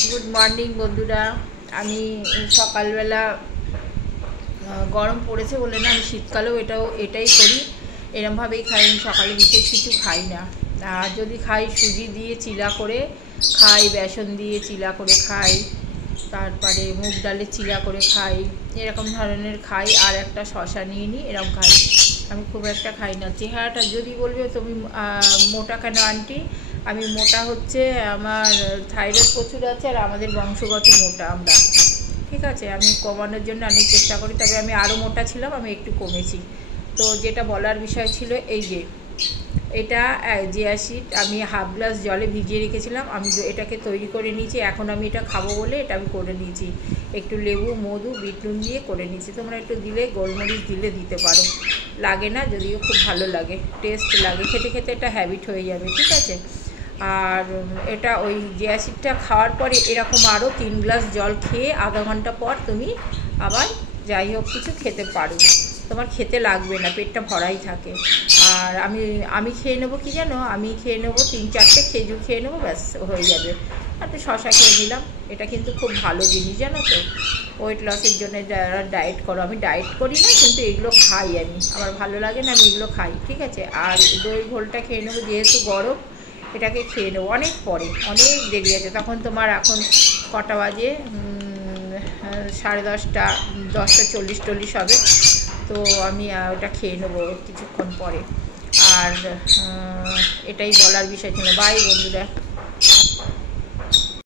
Good morning বন্ধুরা। আমি সকালবেলা গরম পড়েছে বলে না, আমি শীতকালেও এটাই করি, এরমভাবেই খাই। আমি সকালে বিশেষ কিছু খাই না, আর যদি খাই সুজি দিয়ে চিলা করে খাই, বেসন দিয়ে চিলা করে খাই, তারপরে মুগ ডালের চিলা করে খাই, এরকম ধরনের খাই। আর একটা শশা নিয়ে নিই, এরকম খাই। আমি খুব একটা খাই না। চেহারাটা যদি বলবে তুমি মোটা কেন আন্টি, আমি মোটা হচ্ছে আমার থাইরয়েড প্রচুর আছে, আর আমাদের বংশগত মোটা আমরা, ঠিক আছে। আমি কমানোর জন্য অনেক চেষ্টা করি, তবে আমি আরও মোটা ছিলাম, আমি একটু কমেছি। তো যেটা বলার বিষয় ছিল, এই যে এটা জিয়া সিড আমি হাফ গ্লাস জলে ভিজিয়ে রেখেছিলাম, আমি এটাকে তৈরি করে নিয়েছি। এখন আমি এটা খাবো বলে এটা আমি করে নিয়েছি, একটু লেবু, মধু, বিট নুন দিয়ে করে নিয়েছি। তোমরা একটু দিলে, গোলমরিচ দিলে দিতে পারো, লাগে না, যদিও খুব ভালো লাগে, টেস্ট লাগে, খেতে খেতে এটা হ্যাবিট হয়ে যাবে, ঠিক আছে। আর এটা ওই জিয়া সিডটা খাওয়ার পরে এরকম আরও 3 গ্লাস জল খেয়ে আধা ঘন্টা পর তুমি আবার যাই হোক কিছু খেতে পারো, তোমার খেতে লাগবে না, পেটটা ভরাই থাকে। আর আমি খেয়ে নেবো কি জানো, আমি খেয়ে নেবো 3-4টে খেজুর খেয়ে নেবো, ব্যাস হয়ে যাবে। একটু শশা খেয়ে নিলাম। এটা কিন্তু খুব ভালো জিনিস জানো তো, ওয়েট লসের জন্য যারা ডায়েট করো। আমি ডায়েট করি না, কিন্তু এগুলো খাই, আমার ভালো লাগে না, আমি এগুলো খাই, ঠিক আছে। আর দই ঘোলটা খেয়ে নেবো, যেহেতু গরম এটাকে খেয়ে নেবো অনেক পরে, অনেক দেরি আছে তখন। তোমার এখন কটা বাজে, 10:30, 10:40 হবে। তো আমি ওটা খেয়ে নেবো কিছুক্ষণ পরে। আর এটাই বলার বিষয় ছিল। বাই বন্ধুরা।